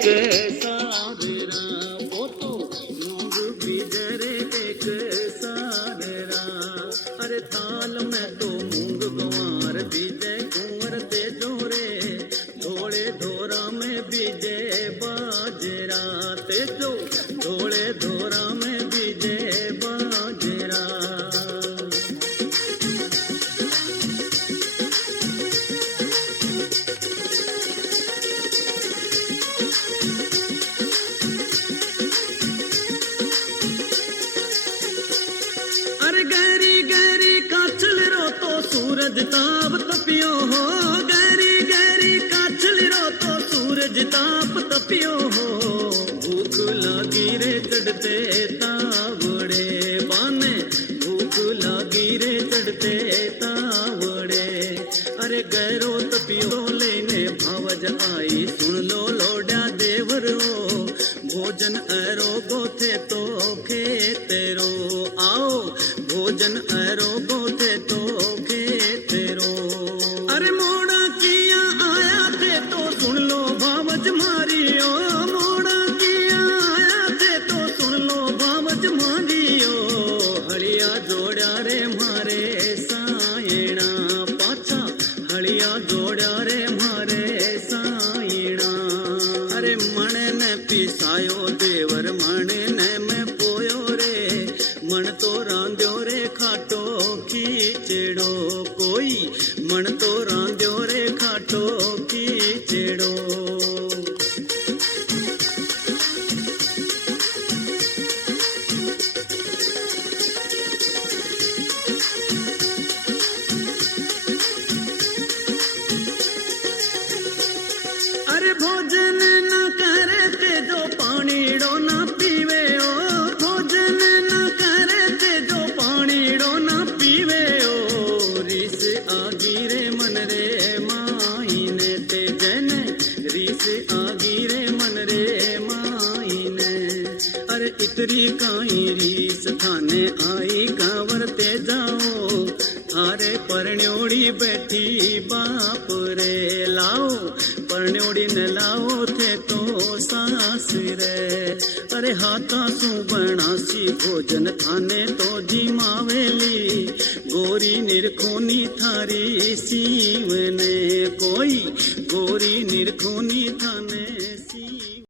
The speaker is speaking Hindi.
एक सारेरा वो तो मूंग बीजरे एक सारेरा अरे ताल में तो मूंग गंवार बीजे कुंवर ते जोरे धोले धोरा में बीजे बाजरा ते जो धोले धोरा में बीजे बाजरा अरे गहरी गहरी काछल रो तो सूरज ताप तपियो हो गहरी गहरी काछल रो तो सूरज ताप तपियो हो भूख लागी रे चढ़ते तावड़े बाने भूख लागी रे चढ़ते तावड़े अरे गहरो तपियो लेने भावज आई सुन लो लोड्या देवरो भोजन अरो गोथे तो खेतेरो आओ भोजन अरो गोथे तो खेतेरो अरे मोड़ा किया आया थे तो सुन लो भावज मारियो मोड़ा किया आया थे तो सुन लो भावज मारियो हड़िया जोड़ा रे मारे सायणा पाछा हड़िया जोड़ा रे मारे सायणा अरे मणे ने पिसायो देवर मणे ने मैं पोयो रे मन तो रांध्यो रे खाटो खीचड़ो कोई मन तो रांध्यो रे खाटो खीचड़ो अरे भोजन न करे ते जो पानीड़ो न पीवे ओ भोजन न करे ते जो पानीड़ो न पीवे ओ रीस आगी रे मन रे माईने ते जन रीस आगी रे मन रे माईने अरे इतरी काई रीस थाने आई गांवर ते जाओ थारे परण्योड़ी बैठी बाप रे लाओ परण्योड़ी न लाओ थे तो सास रे अरे हाथा सु बनासी भोजन थाने तो जी मावेली गोरी निरखोनी थारी सीवने कोई गोरी निरखोनी थाने